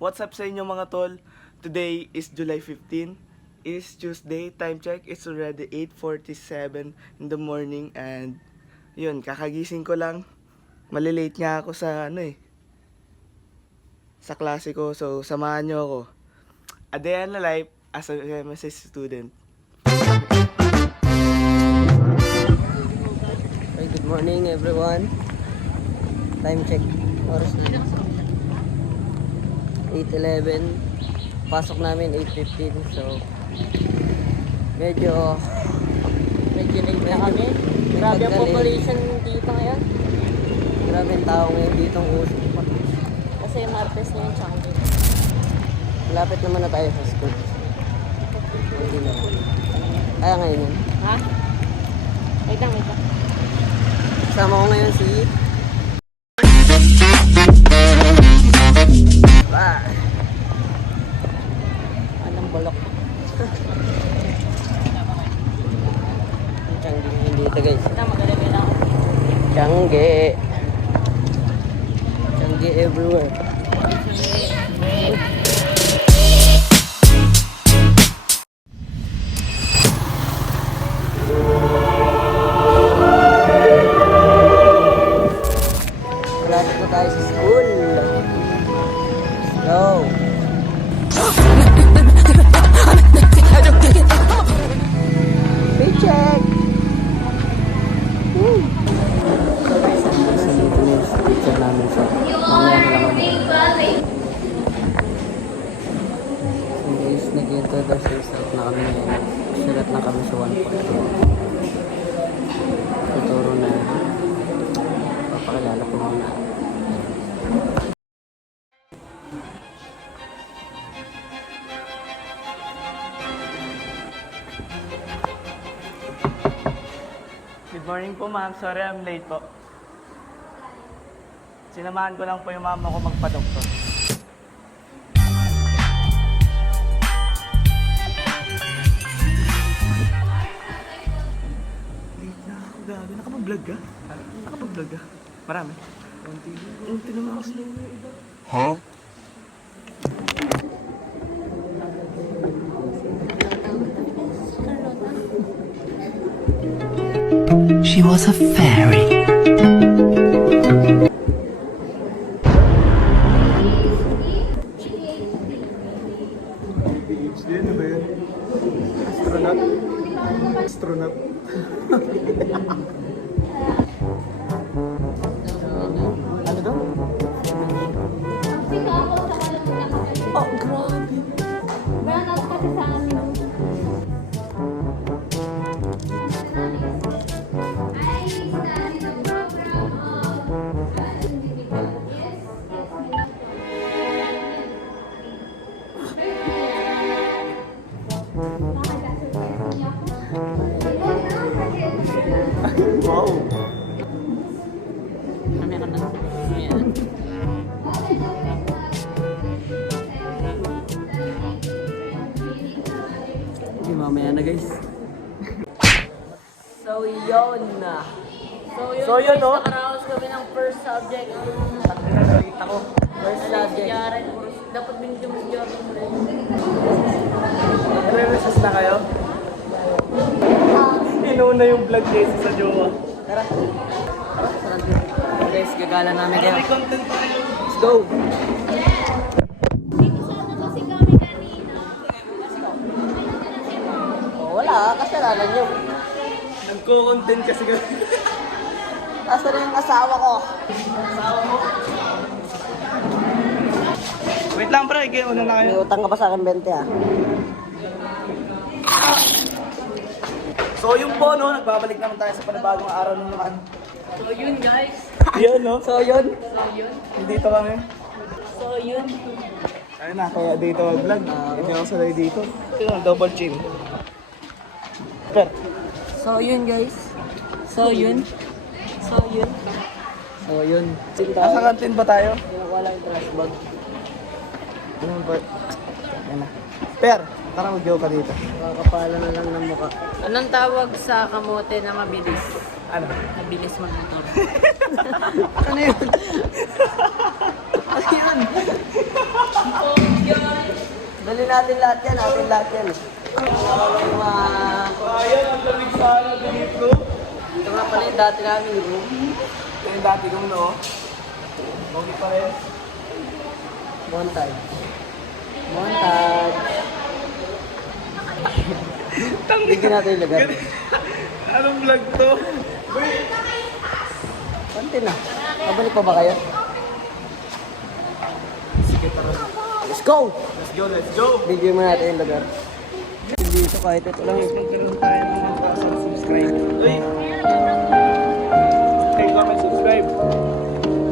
What's up sa inyo mga tol? Today is July 15. It is Tuesday. Time check. It's already 8:47 in the morning. And yun, kakagising ko lang. Malilate nga ako sa sa klase ko. So, samahan nyo ako. A day in the life as a MSS student. Okay, good morning everyone. Time check. Oras na 8:11. Pasok namin 8:15. So medyo late na kami. Grabe ang population dito ngayon. Grabe ang tao ngayon dito ang uso. Kasi Martes na yung Changi. Malapit naman na tayo sa school. Hindi na. Kaya ngayon yun. Ha? Wait lang. Kasama ko ngayon si anong balok. Ang Changi dito guys. Changi everywhere. Malapit na tayo sa school. Let's go. Paycheck. Woo. Dito na yung teacher namin sa guys, nag-introduce yourself na kami ngayon. Sulat na kami sa 1.2. Tuturo na. Papakilala ko muna. Good morning po ma'am. Sorry I'm late po. Sinamahan ko lang po yung mama ko magpa-doktor. Late na ako, gabi. Nakapag-vlog ka? Nakapag-vlog ka? Marami? Unti naman ako slow na iba. Huh? She was a fairy. Ano ba yun? Astronaut? Astronaut. Ano daw? Oh, grabe. Wow. Okay, mamaya na guys. So yun na. So yun, no? Nakaraos kami ng first subject. Ako, first subject. Dapat binigyan mo si Jordan rin. Nare-recess na kayo? Inuna yung vlog guys sa jowa. Tara. Sarap yun. Guys, gagala namin Para kayo. may content tayo. Let's go! Dito sana kasi kami kanina. Oh, wala, kasalanan nyo. Nagko-content kasi guys. Asa rin yung asawa ko. Asawa mo. Wait lang bro, una na kayo. May utang ka pa sa akin 20 ah. So yun po no, nagbabalik naman tayo sa panibagong araw ng naman. So yun guys. Yun no? So yun. Dito kami. So yun. Ayun na, kaya dito vlog. Hindi ako sanay dito. Yun, double chin. Per. So yun guys. So yun. So yun. So yun. Nasa kantin ba tayo? Wala yung trash bag. Ayun ba? Ayun na. Per. Tara, mag-joke ka dito. Makakapala na lang ng mukha. Anong tawag sa kamote na mabilis? Ano? Mabilis mag-motor. Ano yun? Dali natin lahat yan, atin lahat yan. Yung mga... Ayan, ang lamig sana dito. Ito nga pala yung dati namin room. Ito yung dati kong no. Okay pa rin. Montage. Montage. Bigyan natin yung lugar. Anong vlog to? Konti na. Kabalik pa ba kayo? Sige, tara. Let's go! Let's go, let's go! Bigyan mo natin yung lugar. Dito kahit ito lang yung Magkaroon tayo ng 1,000 subscribe. Uy! Like, comment, subscribe.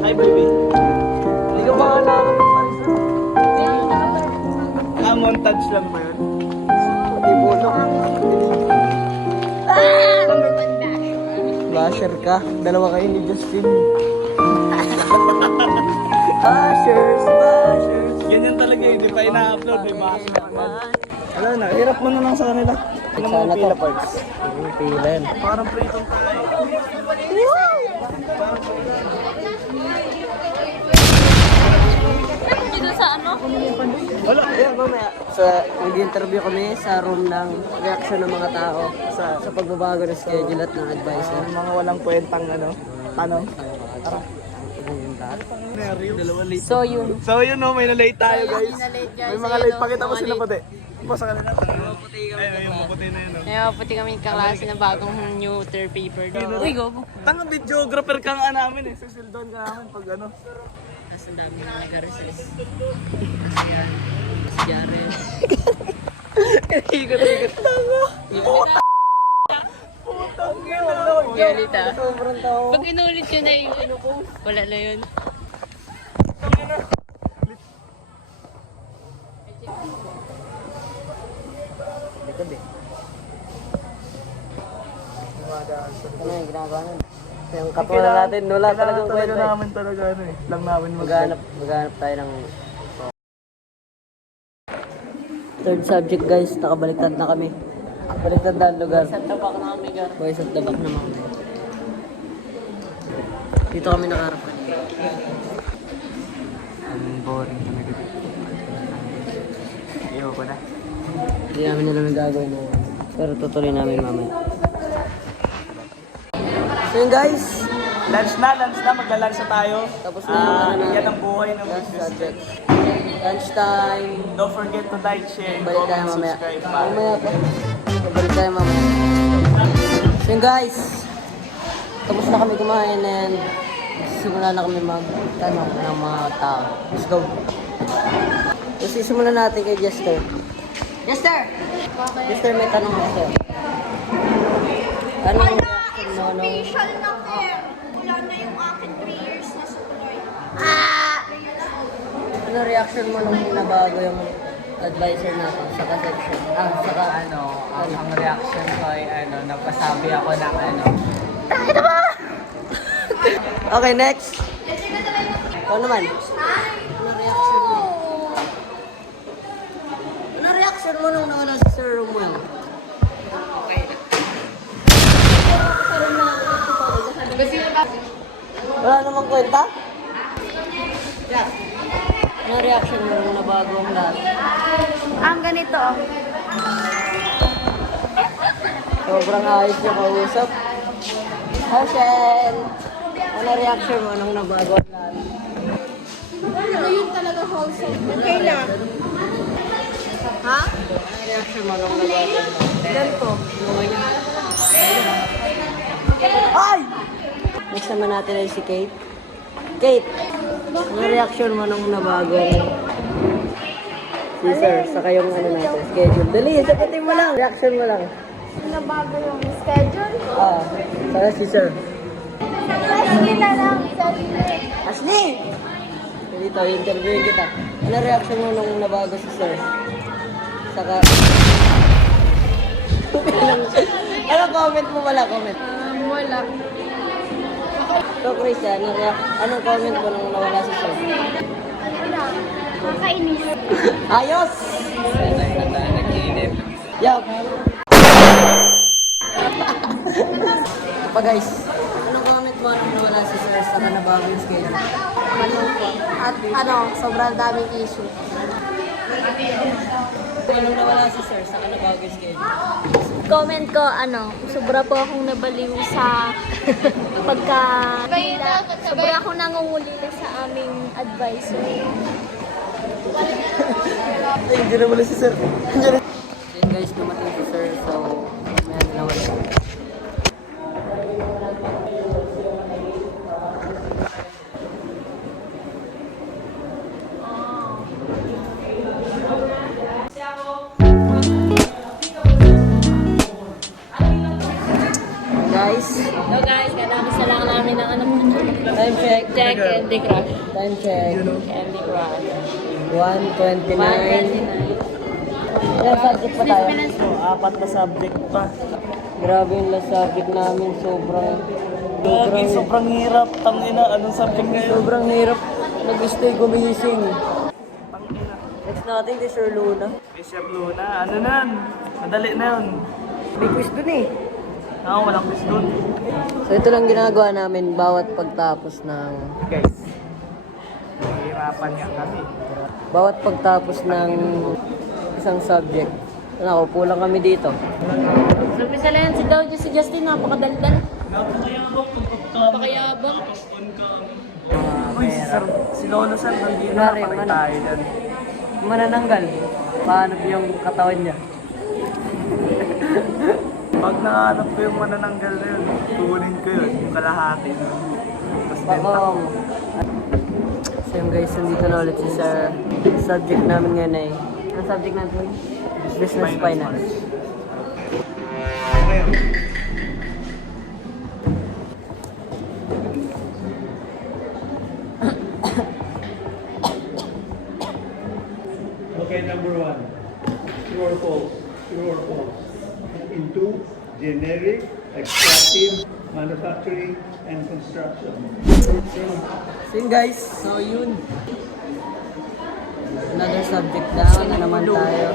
Hi, baby. Hindi ka ba nga nakakapag-paris na? Montage lang ba yun? Pati bono. Basher ka. Dalawa kayo ni Justin. Bashers, bashers. Ganyan talaga, hindi pa ina-upload. May basa naman. Wala na, hirap mo na lang sa kanila. Ano mga Sana to. pila parts? Yung pila yan. Parang pritong tayo. Dito sa ano? Wala. Ayan, mamaya. Nag-interview kami sa room ng reaction ng mga tao sa pagbabago ng schedule at ng advisor. Mga walang kwentang ano, tanong. Tara. Dalawa late. So yun. So yun no, may na-late tayo guys. na-late, guys. May mga Ayun, late. no, Pakita mo mga sila late. pati. Pa sa kanila. Ay, yung maputi na yun. Kaya puti kami kaklase ng bagong new third paper. Uy, go. Tanga videographer ka nga namin eh. Sisildon ka namin pag ano. Tapos ang dami na nag-recess. Kasi yan. Si Jared. Ikot-ikot. Galit ah. Sobrang tao. Pag inulit yun na yung ano ko, wala na yun. Likod eh. Ano yung ginagawa nun? Yung katulad natin, wala talagang talaga kwento eh. namin talaga ano eh. Lang namin Maghanap tayo ng... Third subject guys, nakabaliktad na kami. Baliktad na ang lugar. Sa tabak na kami gar. Boys at the back naman kami. Dito kami nakaharap kanina. Ang boring talaga. Ayoko na. Hindi namin alam yung gagawin na. Pero tutuloy namin mamaya. So yun guys, Lunch na. Magla-lunch na tayo. tapos na yung ano Yan namin. ang buhay ng Last business. subject. Lunchtime. Don't forget to like, share, Balik tayo comment, mamaya. subscribe. Mamaya pa. Balik tayo mamaya. So yun guys, tapos na kami kumain and simula na kami magtanong ng mga tao. Let's go. Tapos isimulan natin kay Jester. Jester! Jester, may tanong ako sa'yo. Ano ang reaction mo nung... Facial na care. Wala na yung akin 3 years na suloy. Ano reaction mo nung nabago yung advisor natin sa section? Saka ang reaction ko ay napasabi ako ng Okay, next. Ikaw naman. Ano reaction mo? Ano reaction mo nung nawala si Sir Romuel? Wala namang kwenta? Ano reaction mo nung nabago ang lahat? Ang ganito. Sobrang ayos niya kausap. Hoshel! Ano reaction mo nung nabago ang lahat? Ano yun talaga wholesome? Okay lang. Ha? Ano reaction mo nung nabago ang lahat? Ganito. Ay! Next naman natin ay si Kate. Kate! Ano reaction mo nung nabago ang si Sir? Saka yung ano natin, schedule. Dali, sagutin mo lang. Reaction mo lang. Nabago yung schedule. Saka si Sir. Ashley na lang. Ashley! Dito, interviewin kita. Ano reaction mo nung nabago si Sir? Saka... ano comment mo wala? Comment. Wala. So, Christian, anong comment mo nung nawala si Sir? Wala. Nakakainis. Ayos! nag-iinit Philip. Yup! Pa guys, anong comment mo nung nawala si Sir sa kanabago yung schedule? Malungkot. At sobrang daming issue. Anong nawala si Sir sa kanabago yung schedule? Comment ko, sobra po akong nabaliw sa pagka... Sobra akong nangungulila sa aming advisor. Hindi na wala si sir. Then guys, dumating si Sir, so may nawala. Guys, Hello guys, kailangan lang namin ng time check. check Candy Crush. Time check. Candy Crush. 1:29. 1:29. Ilang subject pa tayo? Apat na subject pa. Grabe yung last subject namin. Sobrang hirap. Tangina, anong subject ngayon? Sobrang hirap mag-stay gumising. Next natin kay Sir Luna. Sir Luna, ano na yun? Madali na yun. May quiz dun eh. Walang quiz doon. So ito lang ginagawa namin bawat pagtapos ng... Guys, nahihirapan nga kami. Bawat pagtapos ng isang subject. Nakaupo lang kami dito. Sabi sa lang si daw si Justin, napakadaldal. Napakayabang. Uy, si Lolo sir, nandito na Kunwari, patay ano? tayo dyan. Manananggal. Paano yung katawan niya? Pag nakahanap ko yung manananggal na yun, tuunin ko yun, yung kalahati. Mas benta. So yun guys, nandito na ulit si Sir. Subject namin ngayon ay... Ang subject natin? Business Finance. Okay, number one. True or false? True or false? Into generic, extractive, manufacturing, and construction. So yun guys, so yun. Another subject down na naman tayo.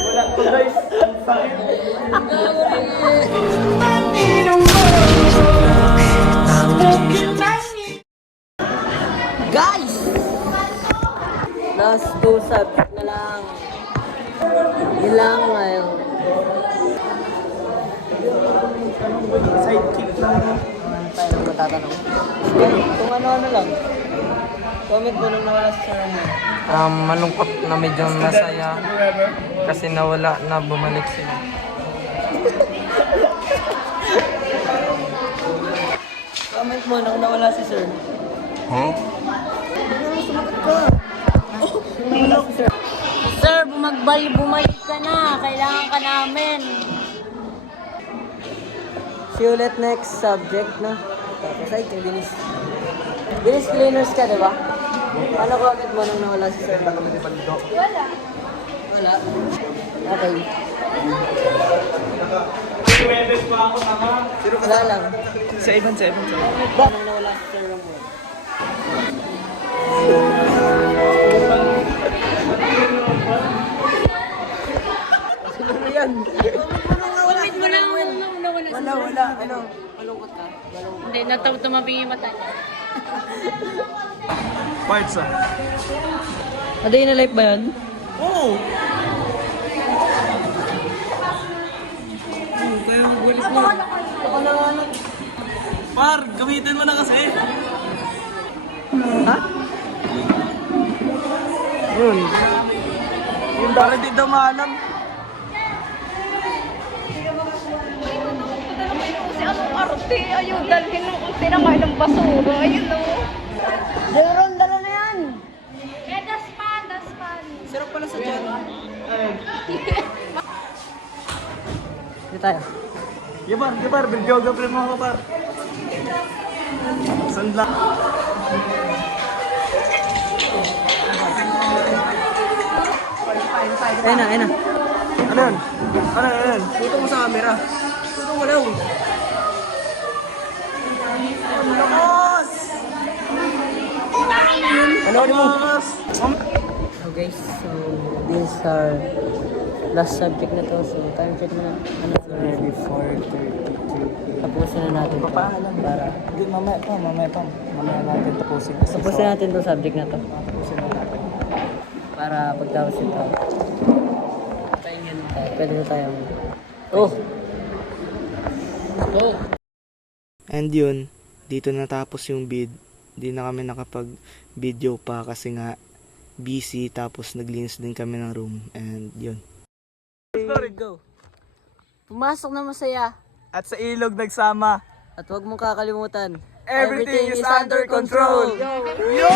Wala to guys, ang sakit. Guys! Last two subject na lang. Yun lang ngayon. Sidekick lang. Ano tayo nang matatanong? Kung ano-ano lang. Comment mo nung nawala si Sir mo. Malungkot na medyo masaya kasi nawala na bumalik sila. Comment mo nung nawala si Sir. Sir, bumalik ka na. Kailangan ka namin. See you ulit next subject na. Tapos ay, kay Binis. Binis cleaners ka, di ba? Ano comment mo nung nawala si Sir? Wala. Wala? Okay. Wala lang. Sa Ivan. Comment ba nung nawala si Sir Ramon? Ano yan? Comment mo lang nung nawala si Sir. Wala. Ano? Malungkot ka? Malungkot. Hindi, tumabing yung mata niya. Parts ah. A day in a life ba yun? Oo! Kaya magwalis mo. Ako na nga lang. Par, gamitin mo na kasi. Ha? Yun. Yung para di daw maalam. Kasi anong arte? Ayun, dalhin ng unti na kayo ng basura. Ayun o. Jeron, dala na yan! Daspan. Sarap pala sa Jeron. Dito tayo. Gipar, videographer mo ako par. Sandla. Ayun na, ayun na. Ano yun? Ano yun? Tuto mo sa camera. Tuto mo lang. Ano mo? So guys, so this is our last subject na to. So time check na. Ano? Already 4:33. Tapusin na natin. Papaalam. Para Hindi, mamaya pa. Mamaya natin tapusin. tapusin natin itong subject na to. Para pagtapos ito, pwede na tayo. Oh! Oh! And yun, dito natapos yung vid. Di na kami nakapag-video pa kasi nga busy, tapos naglinis din kami ng room. And yun. Go! Pumasok na masaya. At sa ilog nagsama. At huwag mong kakalimutan. Everything is under control. Yo!